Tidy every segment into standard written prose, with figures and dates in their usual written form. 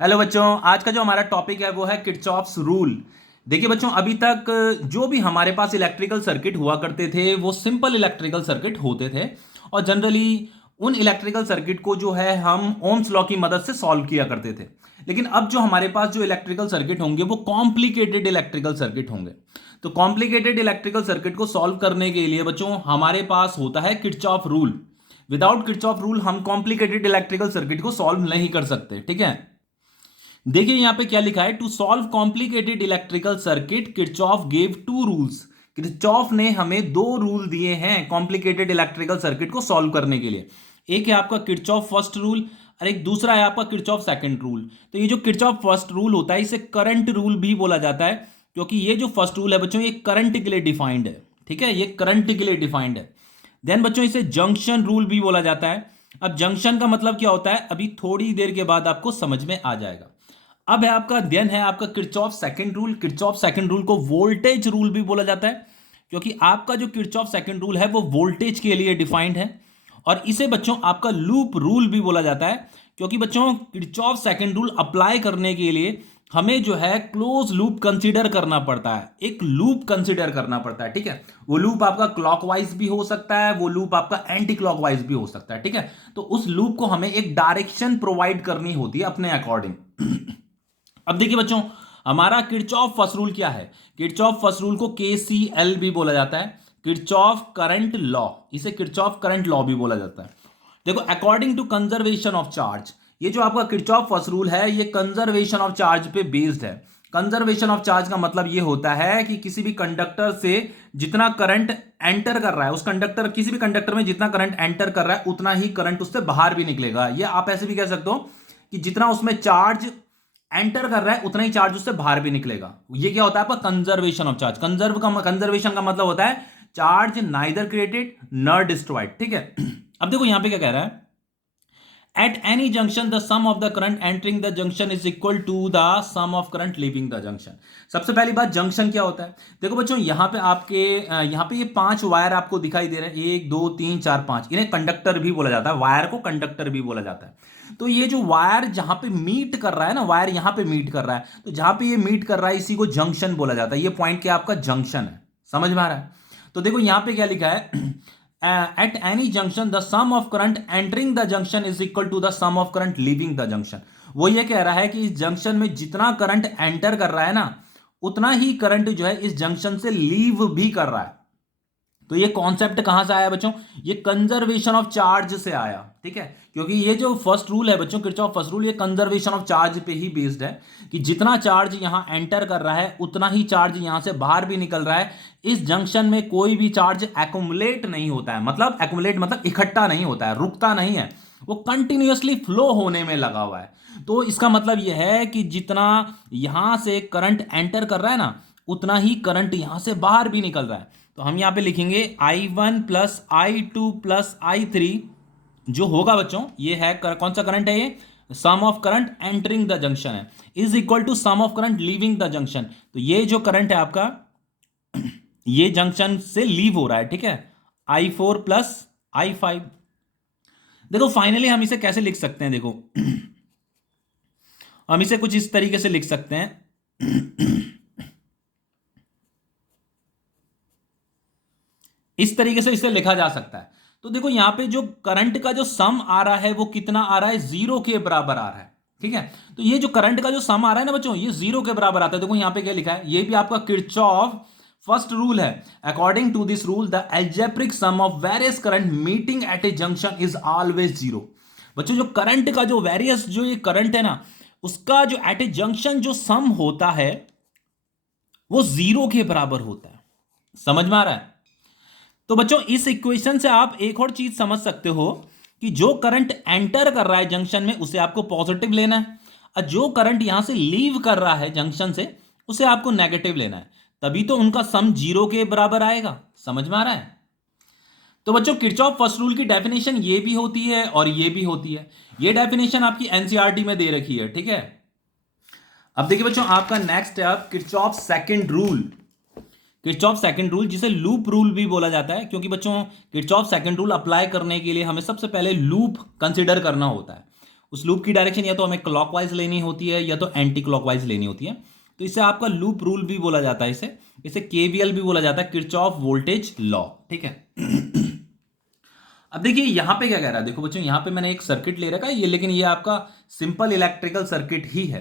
Hello बच्चों, आज का जो हमारा टॉपिक है वो है किरचॉफ्स रूल। देखिए बच्चों, अभी तक जो भी हमारे पास इलेक्ट्रिकल सर्किट हुआ करते थे वो सिंपल इलेक्ट्रिकल सर्किट होते थे। और जनरली उन इलेक्ट्रिकल सर्किट को जो है हम ओम्स लॉ की मदद से सॉल्व किया करते थे। लेकिन अब जो हमारे पास जो इलेक्ट्रिकल सर्किट होंगे वो कॉम्प्लिकेटेड इलेक्ट्रिकल सर्किट होंगे। तो कॉम्प्लिकेटेड इलेक्ट्रिकल सर्किट को सॉल्व करने के लिए बच्चों हमारे पास होता है Kirchhoff rule. Without Kirchhoff rule हम कॉम्प्लिकेटेड इलेक्ट्रिकल सर्किट को सॉल्व नहीं कर सकते। ठीक है, देखिए यहां पे क्या लिखा है, to solve complicated electrical circuit Kirchhoff gave two rules. Kirchhoff ने हमें दो रूल दिए हैं कॉम्प्लिकेटेड इलेक्ट्रिकल सर्किट को सॉल्व करने के लिए। एक है आपका किरचॉफ फर्स्ट रूल और एक दूसरा है आपका किरचॉफ सेकंड रूल। तो ये जो किरचॉफ फर्स्ट रूल होता है इसे करंट रूल भी बोला जाता है, क्योंकि ये जो फर्स्ट रूल है बच्चों ये करंट के लिए डिफाइंड है। ठीक है, ये करंट के लिए डिफाइंड है। देन बच्चों इसे जंक्शन रूल भी बोला जाता है। अब जंक्शन का मतलब क्या होता है अभी थोड़ी देर के बाद आपको समझ में आ जाएगा। अब है आपका देन है आपका Kirchhoff second rule. Kirchhoff second rule को वोल्टेज रूल भी बोला जाता है, क्योंकि आपका जो किरचॉफ सेकंड रूल है वो वोल्टेज के लिए डिफाइंड है। और इसे बच्चों आपका लूप रूल भी बोला जाता है, क्योंकि बच्चों किरचॉफ सेकंड रूल अप्लाई करने के लिए हमें जो है क्लोज लूप कंसीडर करना पड़ता है, एक लूप कंसीडर करना पड़ता है। ठीक है, वो लूप आपका क्लॉकवाइज भी हो सकता है, वो लूप आपका एंटी क्लॉकवाइज भी हो सकता है। ठीक है, तो उस लूप को हमें एक डायरेक्शन प्रोवाइड करनी होती है अपने अकॉर्डिंग। अब देखिए बच्चों, हमारा किरचॉफ फर्स्ट रूल क्या है। किरचॉफ फर्स्ट रूल को केसीएल भी बोला जाता है, किरचॉफ करंट लॉ। इसे किरचॉफ करंट लॉ भी बोला जाता है। देखो, according to conservation of charge, ये जो आपका किरचॉफ फर्स्ट रूल है ये कंजर्वेशन ऑफ चार्ज पे बेस्ड है। कंजर्वेशन ऑफ चार्ज का मतलब ये होता है कि किसी भी कंडक्टर से जितना करंट एंटर कर रहा है, उस कंडक्टर किसी भी कंडक्टर में जितना करंट एंटर कर रहा है उतना ही करंट उससे बाहर भी निकलेगा। ये आप ऐसे भी कह सकते हो कि जितना उसमें चार्ज एंटर कर रहा है उतना ही चार्ज उससे बाहर भी निकलेगा। ये क्या होता है आपका कंजर्वेशन ऑफ चार्ज। कंजर्वेशन का मतलब होता है charge neither created nor destroyed. ठीक है, अब देखो यहां पे क्या कह रहा है, at any junction the sum of the current entering the junction is equal to the sum of current leaving the junction. सबसे पहली बात, जंक्शन क्या होता है। देखो बच्चों, यहाँ पे आपके यहाँ पे ये पांच वायर आपको दिखाई दे रहे हैं, एक दो तीन चार पांच, इन्हें कंडक्टर भी बोला जाता है, वायर को कंडक्टर भी बोला जाता है। तो ये जो वायर जहां पे मीट कर रहा है ना, वायर यहां पे मीट कर रहा है, तो जहां पे ये मीट कर रहा है इसी को जंक्शन बोला जाता है। ये पॉइंट क्या आपका जंक्शन है, समझ में आ रहा है। तो देखो यहां पे क्या लिखा है, at any junction the sum of current entering the junction is equal to the sum of current leaving the junction। वो ये कह रहा है कि इस जंक्शन में जितना करंट एंटर कर रहा है ना उतना ही करंट जो है इस जंक्शन से लीव भी कर रहा है। तो ये कॉन्सेप्ट कहां से आया बच्चों, ये कंजर्वेशन ऑफ चार्ज से आया। ठीक है, क्योंकि ये जो फर्स्ट रूल है बच्चों, किरचॉफ फर्स्ट रूल, ये कंजर्वेशन ऑफ चार्ज पे ही बेस्ड है कि जितना चार्ज यहां एंटर कर रहा है उतना ही चार्ज यहां से बाहर भी निकल रहा है। इस जंक्शन में कोई भी चार्ज एक्युमुलेट नहीं होता है, मतलब एक्युमुलेट मतलब इकट्ठा नहीं होता है, रुकता नहीं है, वो कंटिन्यूअसली फ्लो होने में लगा हुआ है। तो इसका मतलब यह है कि जितना यहां से करंट एंटर कर रहा है ना उतना ही करंट यहां से बाहर भी निकल रहा है। तो हम यहां पे लिखेंगे I1 plus I2 plus I3, जो होगा बच्चों ये है कौन सा करंट है, ये sum of current entering the junction है, is equal to sum of current leaving the junction. तो ये जो करंट है आपका ये जंक्शन से लीव हो रहा है। ठीक है, I4 प्लस I5। देखो फाइनली हम इसे कैसे लिख सकते हैं, देखो हम इसे कुछ इस तरीके से लिख सकते हैं इस तरीके से इसे लिखा जा सकता है। तो देखो यहां पे जो करंट का जो सम आ रहा है वो कितना आ रहा है, जीरो के बराबर आ रहा है। ठीक है, तो ये जो करंट का जो सम आ रहा है ना बच्चों ये जीरो के बराबर आता है। देखो यहां पे क्या लिखा है, ये भी आपका किरचॉफ फर्स्ट रूल है। According to this rule the algebraic sum of various current meeting at a junction is always zero. बच्चों जो करंट का जो वेरियस जो ये करंट है ना उसका जो एट ए जंक्शन जो सम होता है वो जीरो के बराबर होता है। समझ में आ रहा है। तो बच्चों इस इक्वेशन से आप एक और चीज समझ सकते हो कि जो करंट एंटर कर रहा है जंक्शन में उसे आपको पॉजिटिव लेना है, और जो करंट यहां से लीव कर रहा है जंक्शन से उसे आपको नेगेटिव लेना है, तभी तो उनका सम जीरो के बराबर आएगा। समझ में आ रहा है। तो बच्चों किरचॉफ फर्स्ट रूल की डेफिनेशन ये भी होती है और ये भी होती है। ये डेफिनेशन आपकी एनसीईआरटी में दे रखी है। ठीक है, अब देखिए बच्चों आपका नेक्स्ट है अब Kirchhoff second rule. Kirchhoff second rule जिसे लूप रूल भी बोला जाता है, क्योंकि बच्चों किरचॉफ सेकंड रूल अप्लाई करने के लिए हमें सबसे पहले लूप कंसीडर करना होता है। उस लूप की डायरेक्शन या तो हमें क्लॉकवाइज लेनी होती है या तो एंटी क्लॉकवाइज लेनी होती है। तो इसे आपका लूप रूल भी बोला जाता है, इसे इसे केवीएल भी बोला जाता है, किरचॉफ वोल्टेज लॉ। ठीक है। अब देखिए यहां पे क्या कह रहा है, देखो बच्चों यहां पे मैंने एक सर्किट ले रखा है ये, लेकिन ये आपका सिंपल इलेक्ट्रिकल सर्किट ही है।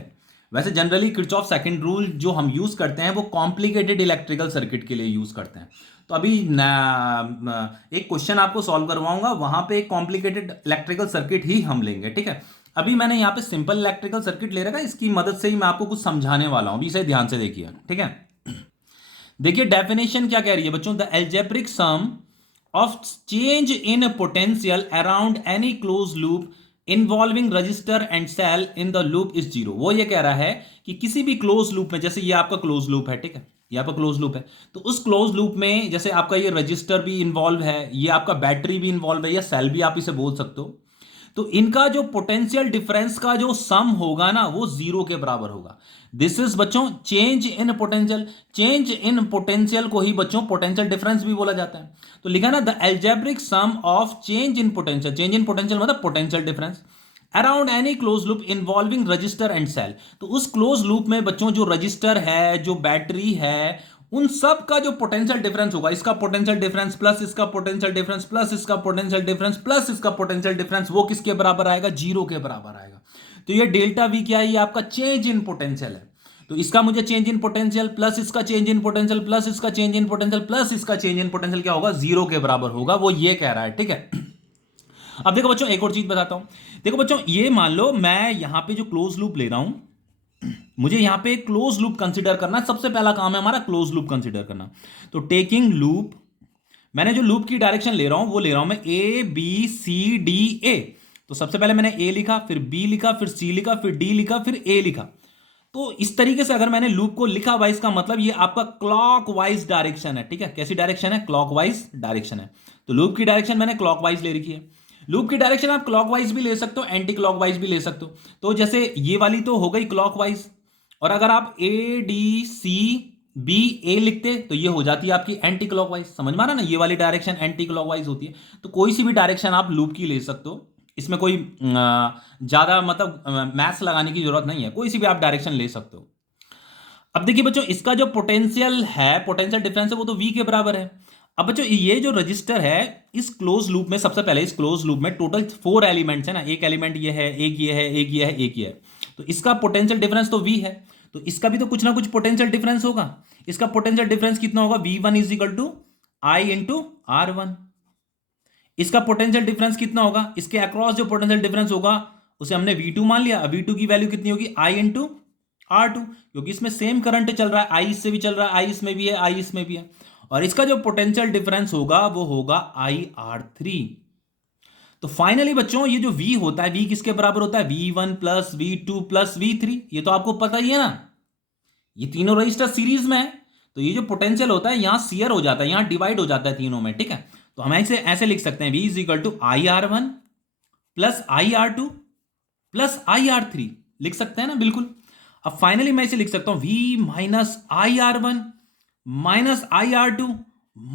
वैसे जनरली किरचॉफ सेकंड रूल जो हम यूज करते हैं वो कॉम्प्लिकेटेड इलेक्ट्रिकल सर्किट के लिए यूज करते हैं। तो अभी एक क्वेश्चन आपको सॉल्व करवाऊंगा, वहां पे एक कॉम्प्लिकेटेड इलेक्ट्रिकल सर्किट ही हम लेंगे। ठीक है। अभी मैंने यहाँ पे सिंपल इलेक्ट्रिकल सर्किट ले रखा है, इसकी मदद से ही मैं आपको कुछ समझाने वाला हूं, अभी इसे ध्यान से देखिए। ठीक है। देखिए डेफिनेशन क्या कह रही है बच्चों, the algebraic some of change in potential around any closed loop involving resistor and cell in the loop is zero। वो ये कह रहा है कि किसी भी क्लोज लूप में, जैसे ये आपका क्लोज लूप है, ठीक है, ये आपका क्लोज लूप है, तो उस क्लोज लूप में जैसे आपका ये रजिस्टर भी इन्वॉल्व है, ये आपका बैटरी भी इन्वॉल्व है, या सेल भी आप इसे बोल सकते हो, तो इनका जो पोटेंशियल डिफरेंस का जो सम होगा ना वो जीरो के बराबर होगा। दिस इज बच्चों change in potential. Change in potential को ही बच्चों पोटेंशियल डिफरेंस भी बोला जाता है। तो लिखा ना the algebraic sum of change in potential. Change in potential मतलब potential difference around any close loop involving resistor and cell. तो उस क्लोज लूप में बच्चों जो रजिस्टर है, जो बैटरी है, उन सब का जो पोटेंशियल डिफरेंस होगा, इसका पोटेंशियल डिफरेंस प्लस इसका पोटेंशियल डिफरेंस प्लस इसका पोटेंशियल डिफरेंस प्लस इसका पोटेंशियल डिफरेंस, वो किसके बराबर आएगा, जीरो के बराबर आएगा। तो ये डेल्टा वी क्या है, ये आपका चेंज इन पोटेंशियल है। तो इसका मुझे चेंज इन पोटेंशियल प्लस इसका चेंज इन पोटेंशियल प्लस इसका चेंज इन पोटेंशियल प्लस इसका चेंज इन पोटेंशियल क्या होगा, जीरो के बराबर होगा, वो ये कह रहा है। ठीक है। अब देखो बच्चों एक और चीज बताता हूं। देखो बच्चों ये मान लो मैं यहां पे जो क्लोज लूप ले रहा हूं, मुझे यहां पे क्लोज लूप कंसीडर करना, सबसे पहला काम है हमारा क्लोज लूप कंसीडर करना। तो टेकिंग लूप, मैंने जो लूप की डायरेक्शन ले रहा हूं वो ले रहा हूं मैं ए बी सी डी ए। तो सबसे पहले मैंने ए लिखा, फिर बी लिखा, फिर सी लिखा, फिर डी लिखा, फिर ए लिखा। तो इस तरीके से अगर मैंने लूप को लिखा वाइज का मतलब ये आपका क्लॉकवाइज डायरेक्शन है। ठीक है, कैसी डायरेक्शन है, क्लॉकवाइज डायरेक्शन है। तो लूप की डायरेक्शन मैंने क्लॉकवाइज ले रखी है। लूप की डायरेक्शन आप क्लॉकवाइज भी ले सकते हो, एंटी क्लॉकवाइज भी ले सकते हो। तो जैसे ये वाली तो हो गई क्लॉकवाइज, और अगर आप ए डी सी बी ए लिखते तो ये हो जाती है आपकी एंटी क्लॉकवाइज। समझ में आ रहा ना, ये वाली डायरेक्शन एंटी क्लॉकवाइज होती है। तो कोई सी भी डायरेक्शन आप लूप की ले सकते हो, इसमें कोई ज्यादा मतलब मैथ्स लगाने की जरूरत नहीं है, कोई सी भी आप डायरेक्शन ले सकते हो। अब देखिए बच्चों इसका जो पोटेंशियल है, पोटेंशियल डिफरेंस है, वो तो वी के बराबर है। अब बच्चों ये जो रजिस्टर है इस क्लोज लूप में, सबसे पहले इस क्लोज लूप में टोटल 4 एलिमेंट्स है ना, एक एलिमेंट ये है, एक ये है, एक ये है, एक ये है। तो इसका पोटेंशियल डिफरेंस तो वी है, तो इसका भी तो कुछ ना कुछ पोटेंशियल डिफरेंस होगा। इसका पोटेंशियल डिफरेंस कितना होगा, V1 is equal to I into R1। इसका पोटेंशियल डिफरेंस कितना होगा, इसके अक्रॉस जो पोटेंशियल डिफरेंस होगा उसे हमने V2 मान लिया। V2 की वैल्यू कितनी होगी, I इंटू R2, क्योंकि इसमें सेम करंट चल रहा है, I इससे भी चल रहा है, I इसमें भी है, I इसमें भी है। और इसका जो पोटेंशियल डिफरेंस होगा वो होगा IR3। तो फाइनली बच्चों ये जो V होता है, V किसके बराबर होता है, V1 plus V2 plus V3। ये तो आपको पता ही है ना, ये तीनों रजिस्टर सीरीज में है। तो ये जो पोटेंशियल होता है यहां शेयर हो जाता है, यहां डिवाइड हो जाता है तीनों में। ठीक है, तो हम ऐसे ऐसे लिख सकते हैं V is equal to IR1 plus IR2 plus IR3, लिख सकते हैं ना, बिल्कुल। अब फाइनली मैं इसे लिख सकता हूं V minus IR1 minus IR2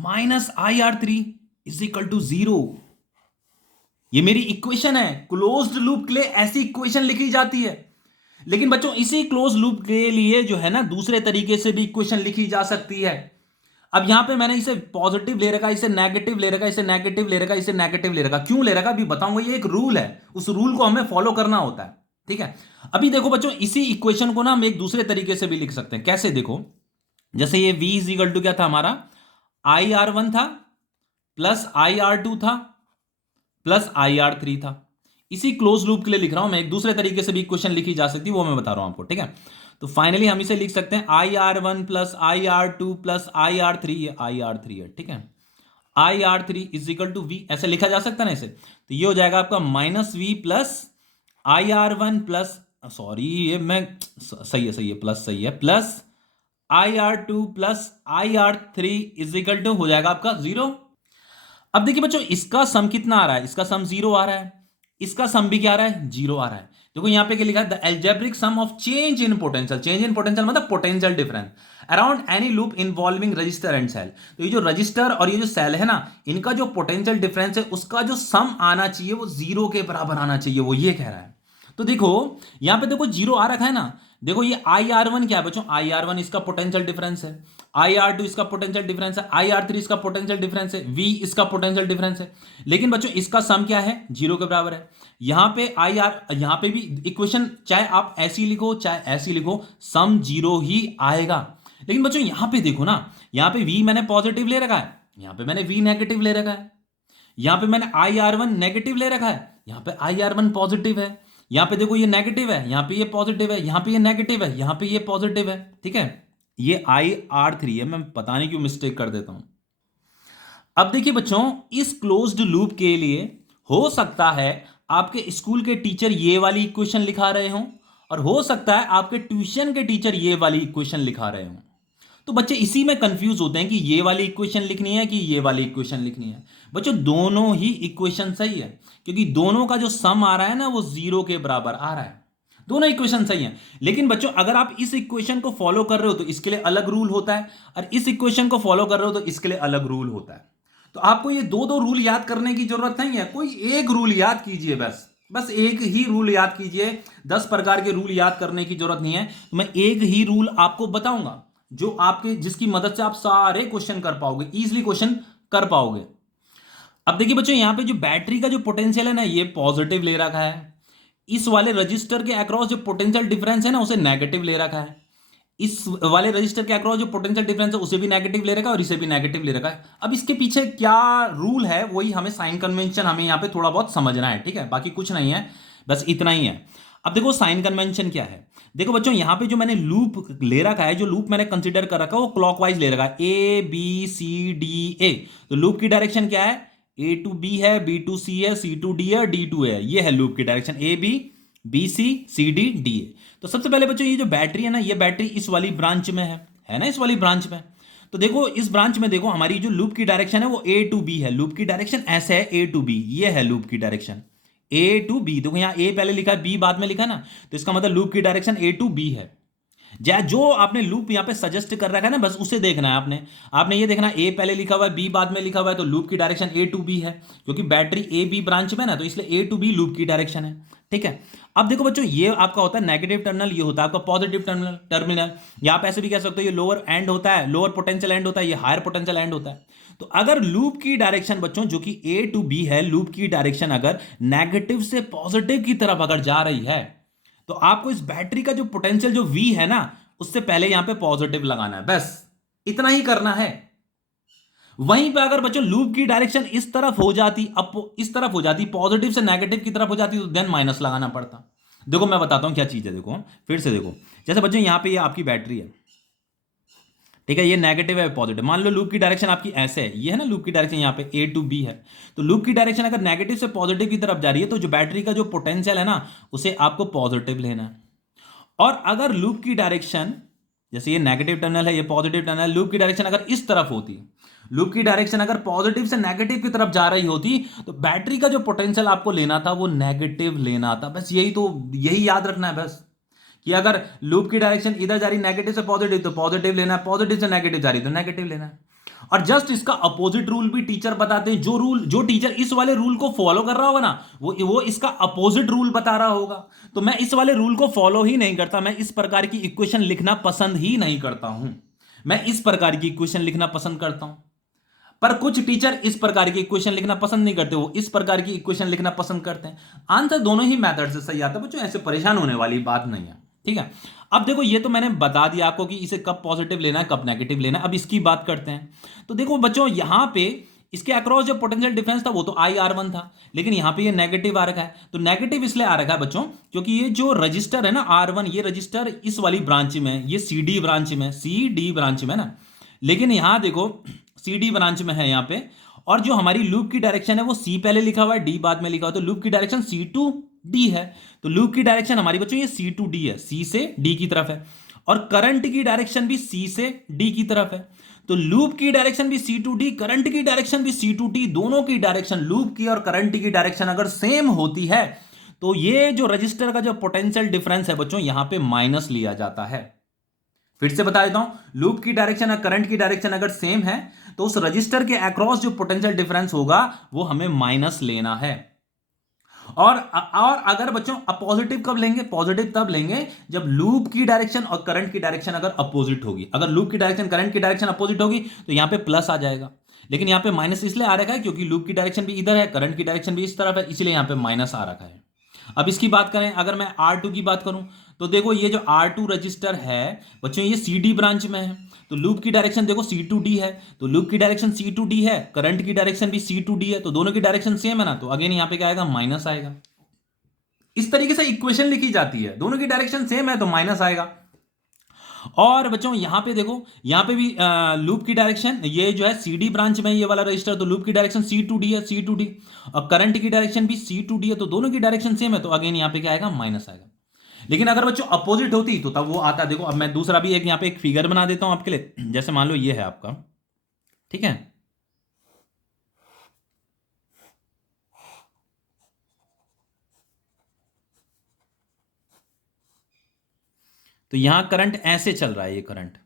minus IR3 is equal to 0। ये मेरी इक्वेशन है। क्लोज्ड लूप के लिए ऐसी इक्वेशन लिखी जाती है। लेकिन बच्चों इसी क्लोज लूप के लिए जो है ना दूसरे तरीके से भी इक्वेशन लिखी जा सकती है। अब यहां पे मैंने इसे पॉजिटिव ले रखा, इसे नेगेटिव ले रखा, इसे नेगेटिव ले रखा, इसे नेगेटिव ले रखा। क्यों ले रखा अभी बताऊंगा, ये एक रूल है, उस रूल को हमें फॉलो करना होता है। ठीक है, अभी देखो बच्चों इसी इक्वेशन को ना हम एक दूसरे तरीके से भी लिख सकते हैं। कैसे, देखो जैसे ये V इज इक्वल टू क्या था हमारा, IR1 था प्लस IR2 था प्लस IR3 था। इसी क्लोज लूप के लिए लिख रहा हूं मैं, एक दूसरे तरीके से भी इक्वेशन लिखी जा सकती है, वो मैं बता रहा हूं आपको। ठीक है, तो फाइनली हम इसे लिख सकते हैं IR1 plus IR2 plus IR3, ये IR3 है। ठीक है, IR3 is equal to V, ऐसे लिखा जा सकता है ना इसे। तो ये हो जाएगा आपका minus V plus IR1 plus, sorry ये मैं सही है प्लस सही है, plus IR2 plus IR3 is equal to हो जाएगा आपका 0। अब देखिए बच्चों इसका सम कितना आ रहा है, इसका सम 0 आ रहा है, इसका सम भी क्या आ रहा है, 0 आ रहा है। देखो यहां पे क्या लिखा है, the algebraic sum of change in potential. Change in potential मतलब potential difference around any loop involving resistor and cell. तो ये जो रजिस्टर और ये जो सेल है ना, इनका जो पोटेंशियल डिफरेंस है उसका जो सम आना चाहिए वो 0 के बराबर आना चाहिए, वो ये कह रहा है। तो देखो यहां पे देखो जीरो आ रखा है ना, देखो ये आई आर वन क्या है बच्चों, आई आर वन इसका पोटेंशियल डिफरेंस है, आई आर टू इसका पोटेंशियल डिफरेंस है, आई आर थ्री इसका पोटेंशियल डिफरेंस है, वी इसका पोटेंशियल डिफरेंस है। लेकिन बच्चों इसका सम क्या है, जीरो के बराबर है। यहां पे आई आर, यहां पे भी इक्वेशन चाहे आप ऐसी लिखो चाहे ऐसी लिखो, सम जीरो ही आएगा। लेकिन बच्चों यहां पे देखो ना, यहां पे वी मैंने पॉजिटिव ले रखा है, यहां पे मैंने वी नेगेटिव ले रखा है, यहां पे मैंने आई आर वन नेगेटिव ले रखा है, यहां पे आई आर वन पॉजिटिव है, यहां पे देखो ये नेगेटिव है, यहां पे ये पॉजिटिव है, यहां पे ये नेगेटिव है, यहां पे ये पॉजिटिव है। ठीक है, ये आई आर थ्री है, मैं पता नहीं क्यों मिस्टेक कर देता हूं। अब देखिए बच्चों, इस क्लोज्ड लूप के लिए हो सकता है आपके स्कूल के टीचर ये वाली इक्वेशन लिखा रहे हों, और हो सकता है आपके ट्यूशन के टीचर ये वाली इक्वेशन लिखा रहे हों। तो बच्चे इसी में कंफ्यूज होते हैं कि ये वाली इक्वेशन लिखनी है कि ये वाली इक्वेशन लिखनी है। बच्चों दोनों ही इक्वेशन सही है, क्योंकि दोनों का जो सम आ रहा है ना वो जीरो के बराबर आ रहा है, दोनों इक्वेशन सही हैं। लेकिन बच्चों अगर आप इस इक्वेशन को फॉलो कर रहे हो तो इसके लिए अलग रूल होता है, और इस इक्वेशन को फॉलो कर रहे हो तो इसके लिए अलग रूल होता है। तो आपको ये दो दो रूल याद करने की जरूरत नहीं है, कोई एक रूल याद कीजिए, बस बस एक ही रूल याद कीजिए। 10 प्रकार के रूल याद करने की जरूरत नहीं है। तो मैं एक ही रूल आपको बताऊंगा जो आपके, जिसकी मदद से आप सारे क्वेश्चन कर पाओगे, इजीली क्वेश्चन कर पाओगे। अब देखिए बच्चों, यहां पे जो बैटरी का जो पोटेंशियल है ना ये पॉजिटिव ले रखा है, इस वाले रजिस्टर के अक्रॉस जो पोटेंशियल डिफरेंस है ना उसे नेगेटिव ले रखा है, इस वाले रजिस्टर के अक्रॉस जो पोटेंशियल डिफरेंस है उसे भी नेगेटिव ले रखा है, और इसे भी नेगेटिव ले रखा है। अब इसके पीछे क्या रूल है वही हमें साइन कन्वेंशन हमें यहां पे थोड़ा बहुत समझना है। ठीक है, बाकी कुछ नहीं है, बस इतना ही है। अब देखो साइन कन्वेंशन क्या है। देखो बच्चों यहां पे जो मैंने लूप ले रखा है, जो लूप मैंने कंसीडर कर रखा है वो क्लॉकवाइज ले रखा है, ए बी सी डी ए। तो लूप की डायरेक्शन क्या है, ए टू बी है, बी टू सी है, सी टू डी है, डी टू है, ये है लूप की direction, A B B C C D D A. तो सबसे पहले बच्चों ये जो बैटरी है ना, ये बैटरी इस वाली ब्रांच में है ना, इस वाली ब्रांच में। तो देखो इस ब्रांच में देखो हमारी जो लूप की डायरेक्शन है वो ए टू बी है, लूप की डायरेक्शन ऐसे है ए टू बी, ये है लूप की डायरेक्शन ए टू बी। देखो यहाँ ए पहले लिखा है बी बाद में लिखा है ना, तो इसका मतलब लूप की डायरेक्शन ए टू बी है। जो आपने लूप यहाँ पे सजेस्ट कर रखा है ना बस उसे देखना है आपने। आपने ये देखना ए पहले लिखा हुआ है बी बाद में लिखा हुआ है, तो लूप की डायरेक्शन ए टू बी है, क्योंकि बैटरी ए बी ब्रांच में ना, तो इसलिए ए टू बी लूप की डायरेक्शन है। ठीक है, अब देखो बच्चों ये आपका होता है नेगेटिव टर्मिनल, ये होता है आपका पॉजिटिव टर्मिनल। या आप ऐसे भी कह सकते हो ये लोअर एंड होता है, लोअर पोटेंशियल एंड होता है, ये हायर पोटेंशियल एंड होता है। तो अगर लूप की डायरेक्शन बच्चों जो कि ए टू बी है, लूप की डायरेक्शन अगर नेगेटिव से पॉजिटिव की तरफ अगर जा रही है, तो आपको इस बैटरी का जो पोटेंशियल जो वी है ना उससे पहले यहां पे पॉजिटिव लगाना है, बस इतना ही करना है। वहीं पे अगर बच्चों लूप की डायरेक्शन इस तरफ हो जाती, अब इस तरफ हो जाती, पॉजिटिव से नेगेटिव की तरफ हो जाती, तो देन माइनस लगाना पड़ता। देखो मैं बताता हूं क्या चीज है, देखो फिर से देखो। जैसे बच्चों यहां पे ये आपकी बैटरी है, ठीक है, ये नेगेटिव है पॉजिटिव, मान लो लूप की डायरेक्शन आपकी ऐसे है, ये है ना लूप की डायरेक्शन यहाँ पे ए टू बी है। तो लूप की डायरेक्शन अगर नेगेटिव से पॉजिटिव की तरफ जा रही है तो जो बैटरी का जो पोटेंशियल है ना उसे आपको पॉजिटिव लेना है। और अगर लूप की डायरेक्शन, जैसे ये नेगेटिव टर्मिनल है ये पॉजिटिव टर्मिनल, लूप की डायरेक्शन अगर इस तरफ होती, लूप की डायरेक्शन अगर पॉजिटिव से नेगेटिव की तरफ जा रही होती, तो बैटरी का जो पोटेंशियल आपको लेना था वो नेगेटिव लेना था। बस यही याद रखना है बस, कि अगर लूप की डायरेक्शन इधर जा रही नेगेटिव से पॉजिटिव तो पॉजिटिव लेना है, पॉजिटिव से नेगेटिव जा रही तो नेगेटिव लेना है। और जस्ट इसका अपोजिट रूल भी टीचर बताते हैं, जो टीचर इस वाले रूल को फॉलो कर रहा होगा ना वो इसका अपोजिट रूल बता रहा होगा। तो मैं इस वाले रूल को फॉलो ही नहीं करता, मैं इस प्रकार की इक्वेशन लिखना पसंद ही नहीं करता हूं, मैं इस प्रकार की इक्वेशन लिखना पसंद करता हूं। पर कुछ टीचर इस प्रकार की इक्वेशन लिखना पसंद नहीं करते, वो इस प्रकार की इक्वेशन लिखना पसंद करते हैं। आंसर दोनों ही मेथड से सही आता है बच्चों, ऐसे परेशान होने वाली बात नहीं है। ठीक है, अब देखो ये तो मैंने बता दिया आपको कि इसे कब पॉजिटिव लेना है कब नेगेटिव लेना है। अब इसकी बात करते हैं। तो देखो बच्चों यहां पे इसके अक्रॉस जो पोटेंशियल डिफरेंस था वो तो आई आर वन था, लेकिन यहां पे ये नेगेटिव आ रखा है। तो नेगेटिव इसलिए आ रखा है बच्चों क्योंकि ये जो रजिस्टर है ना आर वन, ये रजिस्टर इस वाली ब्रांच में, ये सी डी ब्रांच में, सी डी ब्रांच में ना, लेकिन यहां देखो सी डी ब्रांच में है यहां पे। और जो हमारी लूप की डायरेक्शन है वो सी पहले लिखा हुआ है डी बाद में लिखा हुआ है, तो लूप की डायरेक्शन सी टू डी है। तो लूप की डायरेक्शन हमारी बच्चों ये सी टू डी है, सी से डी की तरफ है। और करंट की डायरेक्शन भी सी से डी की तरफ है। तो लूप की डायरेक्शन भी सी टू डी, करंट की डायरेक्शन भी सी टू डी, दोनों की डायरेक्शन, लूप की और करंट की डायरेक्शन अगर सेम होती है तो ये जो रजिस्टर का जो पोटेंशियल डिफरेंस है बच्चों यहां पे माइनस लिया जाता है। फिर से बता देता हूं, लूप की डायरेक्शन और करंट की डायरेक्शन अगर सेम है तो उस रजिस्टर के अक्रॉस जो पोटेंशियल डिफरेंस होगा वो हमें माइनस लेना है। और अगर बच्चों पॉजिटिव कब लेंगे, पॉजिटिव तब लेंगे जब लूप की डायरेक्शन और करंट की डायरेक्शन अगर अपोजिट होगी। अगर लूप की डायरेक्शन करंट की डायरेक्शन अपोजिट होगी तो यहां पे प्लस आ जाएगा, लेकिन यहां पे माइनस इसलिए आ रखा है क्योंकि लूप की डायरेक्शन भी इधर है, करंट की डायरेक्शन भी इस तरफ है, इसलिए यहां पे माइनस आ रखा है। अब इसकी बात करें, अगर मैं R2 की बात करूं तो देखो ये जो R2 रजिस्टर है बच्चों ये CD ब्रांच में है, तो लूप की डायरेक्शन देखो C2D है, तो लूप की डायरेक्शन C2D है, करंट की डायरेक्शन भी C2D है, तो दोनों की डायरेक्शन सेम है ना, तो अगेन यहां पे क्या आएगा, माइनस आएगा। इस तरीके से इक्वेशन लिखी जाती है, दोनों की डायरेक्शन सेम है तो माइनस आएगा। और बच्चों यहां पे देखो, यहां पे भी लूप की डायरेक्शन ये जो है CD ब्रांच में ये वाला रजिस्टर, तो लूप की डायरेक्शन C2D है, C2D, और करंट की डायरेक्शन भी C2D है, तो दोनों की डायरेक्शन सेम है, तो अगेन यहां पे क्या आएगा, माइनस आएगा। लेकिन अगर बच्चों अपोजिट होती तो तब वो आता। देखो अब मैं दूसरा भी एक यहां पे एक फिगर बना देता हूं आपके लिए, जैसे मान लो ये है आपका, ठीक है, तो यहां करंट ऐसे चल रहा है, ये करंट,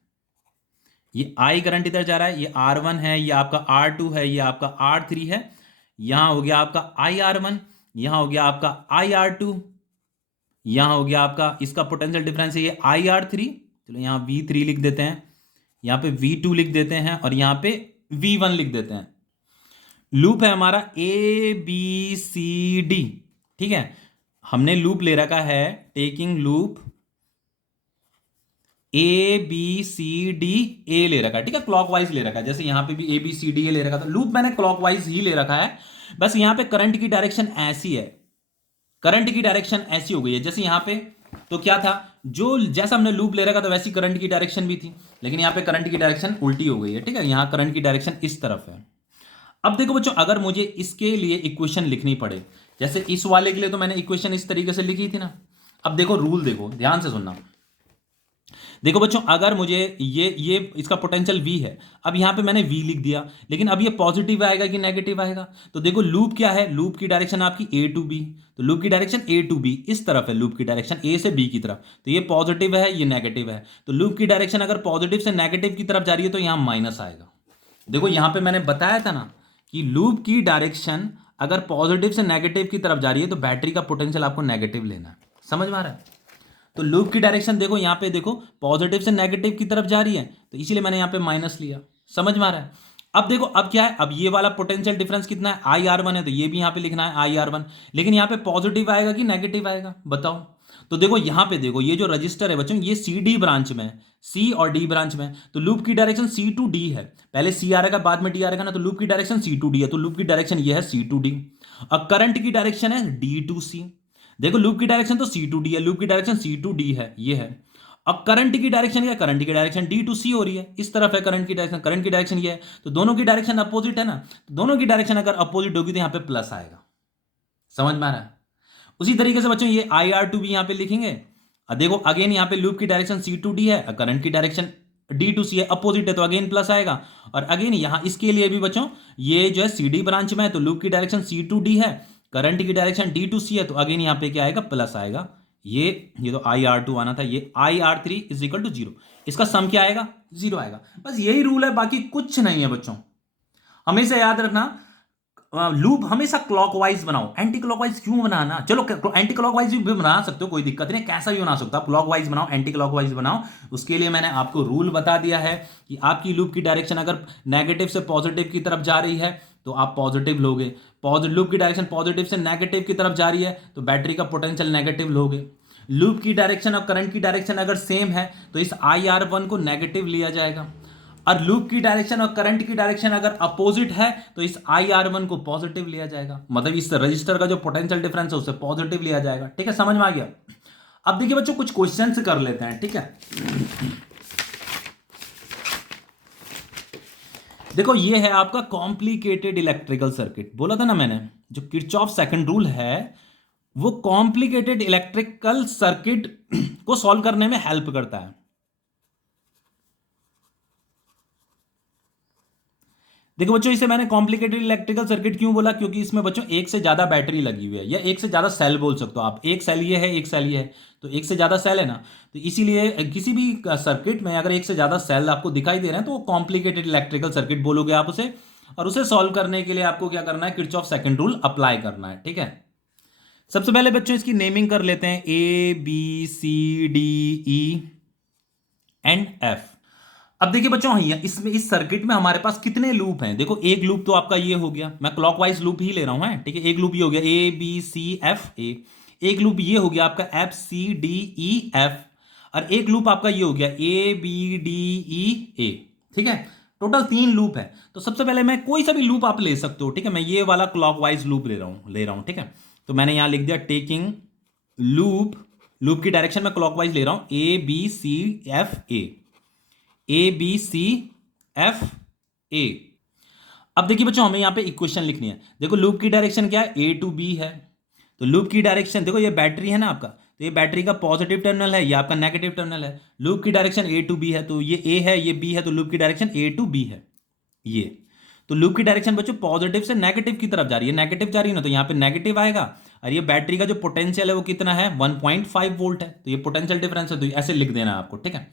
ये आई करंट इधर जा रहा है, ये R1 है, ये आपका R2 है, ये आपका R3 है, यहां हो गया आपका IR1, यहां हो गया आपका IR2, यहां हो गया आपका इसका पोटेंशियल डिफरेंस है ये IR3, चलो यहां V3 लिख देते हैं, यहां पे V2 लिख देते हैं, और यहां पे V1 लिख देते हैं। लूप है हमारा ABCD, ठीक है, हमने लूप ले रखा है, टेकिंग लूप ABCDA ले रखा है, ठीक है, क्लॉकवाइज ले रखा है, जैसे यहां पे भी ABCDA ले रखा था, लूप मैंने क्लॉकवाइज ही ले रखा है, बस यहां पे करंट की डायरेक्शन ऐसी है, करंट की डायरेक्शन ऐसी हो गई है, जैसे यहां पे तो क्या था, जो जैसा हमने लूप ले रखा था वैसी करंट की डायरेक्शन भी थी, लेकिन यहां पे करंट की डायरेक्शन उल्टी हो गई है, ठीक है, यहां करंट की डायरेक्शन इस तरफ है। अब देखो बच्चों, अगर मुझे इसके लिए इक्वेशन लिखनी पड़े, जैसे इस वाले के लिए तो मैंने इक्वेशन इस तरीके से लिखी थी ना, अब देखो रूल देखो, ध्यान से सुनना। देखो बच्चों, अगर मुझे ये इसका पोटेंशियल V है, अब यहां पे मैंने V लिख दिया, लेकिन अब ये पॉजिटिव आएगा कि नेगेटिव आएगा, तो देखो लूप क्या है, लूप की डायरेक्शन आपकी A टू B, तो लूप की डायरेक्शन A टू B इस तरफ है, लूप की डायरेक्शन A से B की तरफ, तो ये पॉजिटिव है, ये नेगेटिव है, तो लूप की डायरेक्शन अगर पॉजिटिव से नेगेटिव की तरफ जा रही है तो यहां माइनस आएगा। देखो यहां पे मैंने बताया था ना कि लूप की डायरेक्शन अगर पॉजिटिव से नेगेटिव की तरफ जा रही है तो बैटरी का पोटेंशियल आपको नेगेटिव लेना है, समझ में आ रहा है। तो लूप की डायरेक्शन देखो यहां पे, देखो पॉजिटिव से नेगेटिव की तरफ जा रही है, तो इसीलिए मैंने यहां पे माइनस लिया, समझ में आ रहा है। अब देखो अब क्या है, अब ये वाला पोटेंशियल डिफरेंस कितना है, IR1 है, तो ये भी यहां पे लिखना है IR1, लेकिन यहां पे पॉजिटिव आएगा कि नेगेटिव आएगा बताओ। तो देखो यहां पे देखो, ये जो रजिस्टर है बच्चों ये CD ब्रांच में, C और D ब्रांच में, तो लूप की डायरेक्शन C2D है, पहले C आ रहेगा बाद में D आ रहेगा ना, तो लूप की डायरेक्शन C2D है, तो लूप की डायरेक्शन ये है C2D, और करंट की डायरेक्शन है D2C। देखो लूप की डायरेक्शन तो C2D है, लूप की डायरेक्शन C2D है, ये है। अब करंट की डायरेक्शन क्या, करंट की डायरेक्शन D2C हो रही है, इस तरफ है करंट की डायरेक्शन, करंट की डायरेक्शन ये है, तो दोनों की डायरेक्शन अपोजिट है ना, तो दोनों की डायरेक्शन अगर अपोजिट होगी तो यहां पे प्लस आएगा, समझ में आ रहा है। उसी तरीके से बच्चों ये IR2 भी यहां पे लिखेंगे, और देखो अगेन यहां पे लूप की डायरेक्शन C2D है, करंट की डायरेक्शन D2C है, अपोजिट है, तो अगेन प्लस आएगा। और अगेन यहां इसके लिए भी बच्चों ये जो है CD ब्रांच में है, तो लूप की डायरेक्शन C2D है, करंट की डायरेक्शन D2C है, तो अगेन यहां पे क्या आएगा, प्लस आएगा। ये तो IR2 आना था, ये IR3 इज इक्वल टू 0, इसका सम क्या आएगा, 0 आएगा। बस यही रूल है, बाकी कुछ नहीं है बच्चों। हमेशा याद रखना, लूप हमेशा क्लॉकवाइज बनाओ, एंटी क्लॉकवाइज क्यों बनाना, चलो एंटी क्लॉकवाइज भी बना सकते हो, कोई दिक्कत नहीं, कैसा भी बना सकता, क्लॉकवाइज बनाओ, एंटी क्लॉकवाइज बनाओ। उसके लिए मैंने आपको रूल बता दिया है कि आपकी लूप की डायरेक्शन अगर नेगेटिव से पॉजिटिव की तरफ जा रही है तो आप पॉजिटिव लोगे, लूप की डायरेक्शन पॉजिटिव से नेगेटिव की तरफ जा रही है तो बैटरी का पोटेंशियल नेगेटिव लोगे। लूप की डायरेक्शन और करंट की डायरेक्शन अगर सेम है तो इस IR1 को नेगेटिव लिया जाएगा, और लूप की डायरेक्शन और करंट की डायरेक्शन अगर अपोजिट है तो इस IR1 को पॉजिटिव लिया जाएगा, मतलब इस रजिस्टर का जो पोटेंशियल डिफरेंस है उसे पॉजिटिव लिया जाएगा, ठीक है, समझ में आ गया। अब देखिए बच्चों कुछ क्वेश्चंस कर लेते हैं, ठीक है। देखो ये है आपका कॉम्प्लिकेटेड इलेक्ट्रिकल सर्किट, बोला था ना मैंने, जो किरचॉफ सेकंड रूल है वो कॉम्प्लिकेटेड इलेक्ट्रिकल सर्किट को सॉल्व करने में हेल्प करता है। देखो बच्चों इसे मैंने कॉम्प्लिकेटेड इलेक्ट्रिकल सर्किट क्यों बोला, क्योंकि इसमें बच्चों एक से ज्यादा बैटरी लगी हुई है, या एक से ज्यादा सेल बोल सकते हो आप, एक सेल ये है एक सेल ये है, तो एक से ज्यादा सेल है ना, तो इसीलिए किसी भी सर्किट में अगर एक से ज्यादा सेल आपको दिखाई दे रहे हैं तो वो कॉम्प्लिकेटेड इलेक्ट्रिकल सर्किट बोलोगे आप उसे, और उसे सॉल्व करने के लिए आपको क्या करना है, किरचॉफ सेकंड रूल अप्लाई करना है, ठीक है। सबसे पहले बच्चों इसकी नेमिंग कर लेते हैं, A B C D E and F. अब देखिए बच्चों, इसमें इस सर्किट में हमारे पास कितने लूप हैं? देखो एक लूप तो आपका ये हो गया, मैं क्लॉकवाइज लूप ही ले रहा हूं, है ठीक है। एक लूप ये हो गया ए बी सी एफ ए, एक लूप ये हो गया आपका F C D E F, और एक लूप आपका ये हो गया ए बी डी ई ए, ठीक है। टोटल 3 लूप है। तो सबसे पहले मैं कोई सा भी लूप आप ले सकते हो, ठीक है। मैं ये वाला क्लॉकवाइज लूप ले रहा हूं, ठीक है। तो मैंने यहां लिख दिया टेकिंग लूप, लूप की डायरेक्शन में क्लॉकवाइज ले रहा हूं, A B C F A B C F A. अब देखिए बच्चों, हमें यहां पे इक्वेशन लिखनी है। देखो लूप की डायरेक्शन क्या है, ए टू बी है। तो लूप की डायरेक्शन देखो, ये बैटरी है ना आपका, तो ये बैटरी का पॉजिटिव टर्मिनल है, ये आपका नेगेटिव टर्मिनल है। लूप की डायरेक्शन ए टू बी है, तो ये ए है, ये बी है, तो लूप की डायरेक्शन ए टू बी है ये। तो लूप की डायरेक्शन बच्चों पॉजिटिव से नेगेटिव की तरफ जा रही है, नेगेटिव जा रही है ना, तो यहाँ पे नेगेटिव आएगा। और ये बैटरी का जो पोटेंशियल है वो कितना है, 1.5 वोल्ट है, तो ये पोटेंशियल डिफरेंस है, तो ऐसे लिख देना है आपको, ठीक है।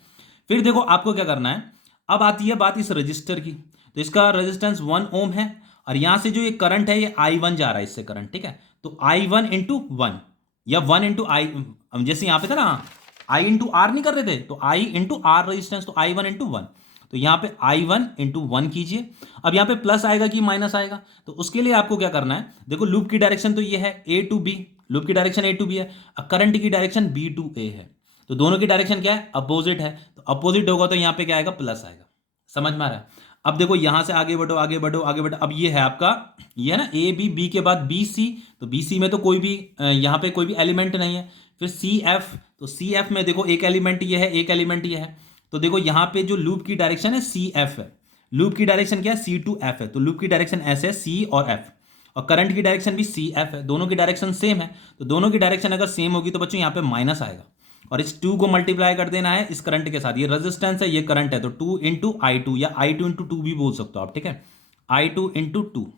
फिर देखो आपको क्या करना है, अब आती है बात इस रजिस्टर की। तो इसका रेजिस्टेंस 1 ओम है, और यहां से जो ये करंट है ये I1 जा रहा है, इससे करंट, ठीक है। तो I1 इंटू 1 या 1 इंटू आई, जैसे यहां पे था ना I इंटू आर नहीं कर रहे थे, तो I इंटू आर रजिस्टेंस, तो I1 इंटू 1। तो यहां पे I1 इंटू 1 कीजिए। अब यहां पे प्लस आएगा कि माइनस आएगा, तो उसके लिए आपको क्या करना है, देखो लूप की डायरेक्शन तो ये है ए टू बी, लूप की डायरेक्शन ए टू बी है, करंट की डायरेक्शन बी टू ए है, तो दोनों की डायरेक्शन क्या है, अपोजिट है। तो अपोजिट होगा तो यहां पे क्या आएगा, प्लस आएगा। समझ में आ रहा है? अब देखो यहां से आगे बढ़ो आगे बढ़ो आगे बढ़ो, अब ये है आपका, ये है ना ए बी, बी के बाद बी सी, तो बी सी में तो कोई भी यहां पे कोई भी एलिमेंट नहीं है। फिर सी एफ, तो सी एफ में देखो एक एलिमेंट ये है, एक एलिमेंट ये है। तो देखो यहां पे जो लूप की डायरेक्शन है सी एफ है, लूप की डायरेक्शन क्या है, सी टू एफ है, तो लूप की डायरेक्शन ऐसे है, सी और एफ। और करंट की डायरेक्शन भी सी एफ है, दोनों की डायरेक्शन सेम है। तो दोनों की डायरेक्शन अगर सेम होगी तो बच्चों यहाँ पे माइनस आएगा, और इस 2 को मल्टीप्लाई कर देना है इस करंट के साथ। ये रेजिस्टेंस है, ये करंट है, तो 2 इंटू आई टू, या आई टू इंटू टू भी बोल सकते हो आप, ठीक है, आई टू इंटू टू।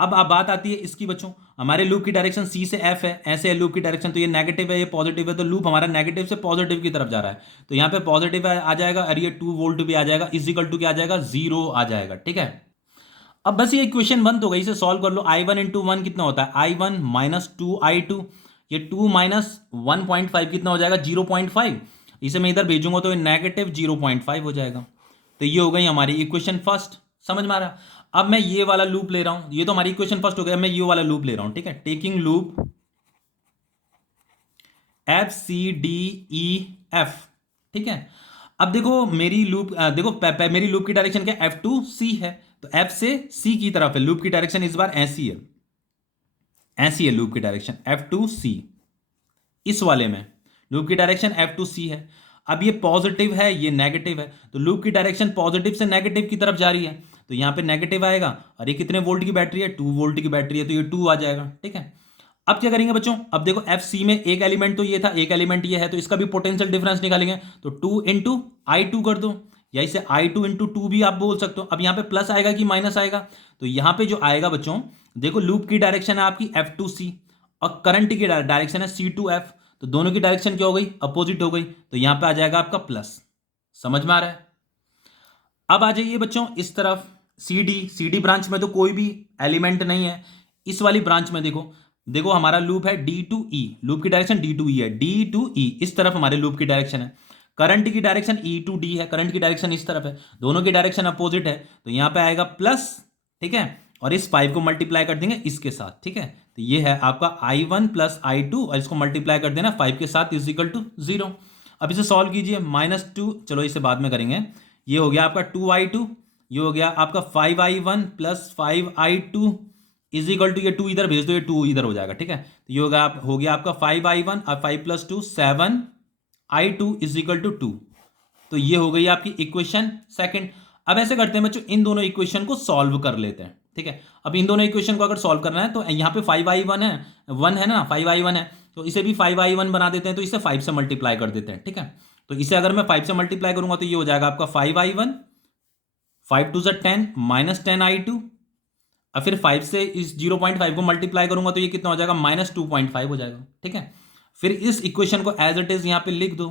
अब बात आती है इसकी बच्चों, हमारे लूप की डायरेक्शन सी से एफ है, ऐसे है लूप की डायरेक्शन, तो ये नेगेटिव है, ये पॉजिटिव है, तो लूप हमारा नेगेटिव से पॉजिटिव की तरफ जा रहा है, तो यहाँ पे पॉजिटिव आ जाएगा, और ये 2 वोल्ट भी आ जाएगा, इजिकल टू क्या आ जाएगा, 0 आ जाएगा, ठीक है। अब बस ये इक्वेशन बन तो गई, इसे सॉल्व कर लो। I1 इंटू 1 कितना होता है, I1 माइनस 2I2, ये 2 माइनस 1.5 कितना हो जाएगा, 0.5। इसे मैं इधर भेजूंगा तो ये नेगेटिव 0.5 हो जाएगा। तो ये हो गई हमारी इक्वेशन फर्स्ट। समझ में आ रहा? अब मैं ये वाला लूप ले रहा हूं, ये तो हमारी इक्वेशन फर्स्ट हो गया, मैं ये वाला लूप ले रहा हूं, ठीक है। Taking loop F C D E F, ठीक है। अब देखो मेरी लूप देखो मेरी लूप की डायरेक्शन क्या, एफ टू सी है, तो एफ से सी की तरफ है, लूप की डायरेक्शन इस बार ऐसी है, ऐसी है लूप की डायरेक्शन एफ टू सी। इस वाले में लूप की डायरेक्शन एफ टू सी है। अब ये पॉजिटिव है, ये नेगेटिव है, तो लूप की डायरेक्शन पॉजिटिव से नेगेटिव की तरफ जा रही है, तो यहां पे नेगेटिव आएगा। और ये कितने वोल्ट की बैटरी है, 2 वोल्ट की बैटरी है, तो ये 2 आ जाएगा, ठीक है। अब क्या करेंगे बच्चों, अब देखो एफ सी में एक एलिमेंट तो ये था, एक एलिमेंट ये है, तो इसका भी पोटेंशियल डिफरेंस निकालेंगे, तो 2 इंटू आई टू कर दो, या इसे आई टू इंटू टू भी आप बोल सकते हो। अब यहाँ पे प्लस आएगा कि माइनस आएगा, तो यहाँ पे जो आएगा बच्चों, देखो लूप की डायरेक्शन है आपकी एफ टू सी, और करंट की डायरेक्शन है सी टू एफ, तो दोनों की डायरेक्शन क्या हो गई, अपोजिट हो गई, तो यहाँ पे आ जाएगा आपका प्लस। समझ में आ रहा है? अब आ जाइए बच्चों इस तरफ, सी डी ब्रांच में तो कोई भी एलिमेंट नहीं है। इस वाली ब्रांच में देखो, देखो हमारा लूप है डी टू ई, लूप की डायरेक्शन डी टू ई है, डी टू ई इस तरफ हमारे लूप की डायरेक्शन है। करंट की डायरेक्शन ई टू डी है, करंट की डायरेक्शन इस तरफ है, दोनों की डायरेक्शन अपोजिट है, तो यहां पे आएगा प्लस, ठीक है। और इस 5 को मल्टीप्लाई कर देंगे इसके साथ, ठीक है। तो ये है आपका I1 प्लस I2, और इसको मल्टीप्लाई कर देना 5 के साथ, इज इक्वल टू 0। अब इसे सॉल्व कीजिए, -2, चलो इसे बाद में करेंगे। ये हो गया आपका 2I2, ये हो गया आपका 5I1 plus 5I2 is equal to, ये 2 इधर भेज दो, ये 2 इधर हो जाएगा, ठीक है। तो ये हो गया आपका 5I1 और 5 plus 2 7I2 is equal to 2। तो ये हो गई आपकी इक्वेशन सेकंड। अब ऐसे करते हैं बच्चों, इन दोनों इक्वेशन को सॉल्व कर लेते हैं, ठीक है। अब इन दोनों इक्वेशन को अगर सॉल्व करना है तो यहाँ पे 5I1 है, 1 है ना, 5I1 है, तो इसे भी 5I1 बना देते हैं, तो इसे 5 से मल्टीप्लाई कर देते हैं, ठीक है। तो इसे अगर मैं 5 से मल्टीप्लाई करूंगा तो ये हो जाएगा आपका 5I1, 5 टू 10 माइनस 10I2, और फिर 5 से इस 0.5 को मल्टीप्लाई करूंगा तो ये कितना हो जाएगा, -2.5 हो जाएगा, ठीक है। फिर इस इक्वेशन को एज इट इज यहां पे लिख दो,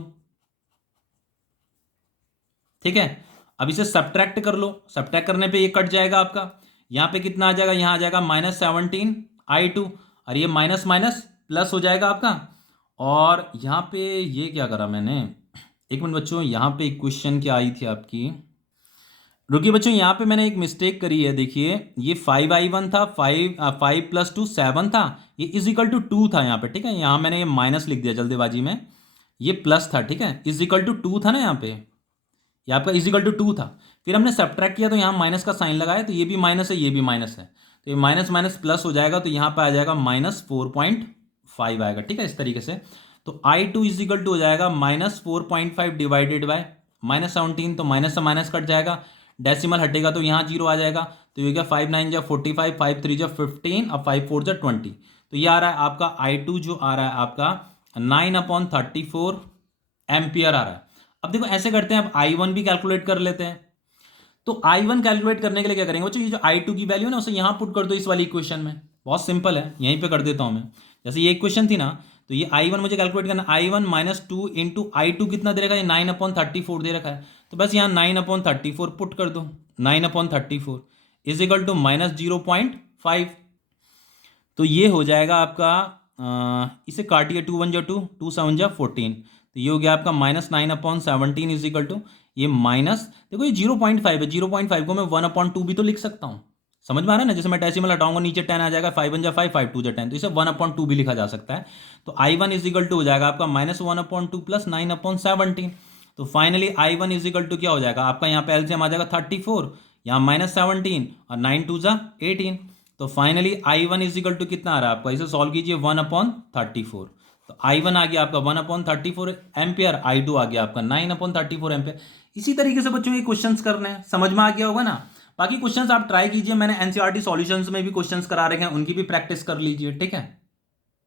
ठीक है। अब इसे सब्ट्रैक्ट कर लो, सब्ट्रैक्ट करने पे ये कट जाएगा आपका, यहां पे कितना आ जाएगा, यहां आ जाएगा -17I2, और ये माइनस माइनस प्लस हो जाएगा आपका। और यहाँ पे ये क्या करा मैंने, एक मिनट बच्चों, यहाँ पे एक क्वेश्चन क्या आई थी आपकी, रुकिए बच्चों, यहाँ पे मैंने एक मिस्टेक करी है। देखिए ये 5i1 था, 5 + 2 7 था, ये इजिकल टू 2 था यहाँ पे, ठीक है। यहाँ मैंने ये माइनस लिख दिया जल्दीबाजी में, ये प्लस था, ठीक है। इजिकल टू 2 था ना यहाँ पे, ये आपका इजिकल टू 2 था। फिर हमने सब्ट्रैक्ट किया तो यहाँ माइनस का साइन लगाया, तो ये भी माइनस है, ये भी माइनस है, तो ये माइनस माइनस प्लस हो जाएगा, तो यहाँ पे आ जाएगा -4.5 आएगा, ठीक है, इस तरीके से। तो i2 इजिकल टू हो जाएगा -4.5 डिवाइडेड बाय -17, तो माइनस से माइनस कट जाएगा, डेसिमल हटेगा तो यहाँ 0 आ जाएगा, तो ये क्या 5 9 जा 45, 5 3 जा 15 और 5 4 जा 20, तो ये आ रहा है आपका i2 जो आ रहा है आपका 9/34 एम्पियर आ रहा है। अब देखो ऐसे करते हैं, अब i1 भी कैलकुलेट कर लेते हैं। तो i1 कैलकुलेट करने के लिए क्या करेंगे बच्चों, ये जो i2 की वैल्यू है ना उसे यहाँ पुट कर दो इस वाली इक्वेशन में, बहुत सिंपल है, यहीं पे कर देता हूं मैं। जैसे ये इक्वेशन थी ना, तो ये i1 मुझे कैलकुलेट करना, i1 -2 इंटू i2 कितना दे रखा है, 9/34 दे रखा है, तो बस यहाँ 9/34 पुट कर दो, 9/34 इज इक्वल टू -0.5, तो ये हो जाएगा आपका इसे काटिए, 2 1 जा 2, 2 7 जा 14, तो ये हो गया आपका -9/17 इज इक्वल टू ये माइनस, देखो ये 0.5 है, 0.5 को मैं 1/2 भी तो लिख सकता हूँ, समझ में आ रहा है ना। जैसे मैं डेसिमल हटाऊंगा नीचे 10 आ जाएगा, 5 1 जा 5, 5 2 जा 10, तो इसे 1/2 भी लिखा जा सकता है। तो i1 इज इक्वल टू हो जाएगा आपका -1/2 प्लस 9/17, तो finally i1 is equal to क्या हो जाएगा आपका, यहाँ पे एलसीएम आ जाएगा 34, यहाँ -17 और 9 2 जा 18, तो finally i1 is equal to कितना आ रहा है आपका, इसे सॉल्व कीजिए 1/34, तो i1 आ गया आपका 1/34 एम्पियर, i2 आ गया आपका 9/34 एम्पियर। इसी तरीके से बच्चों ये क्वेश्चंस करने हैं, समझ में आ गया होगा ना। बाकी क्वेश्चंस आप ट्राई कीजिए, मैंने एनसीईआरटी सॉल्यूशंस में भी क्वेश्चंस करा रखे हैं, उनकी भी प्रैक्टिस कर लीजिए, ठीक है।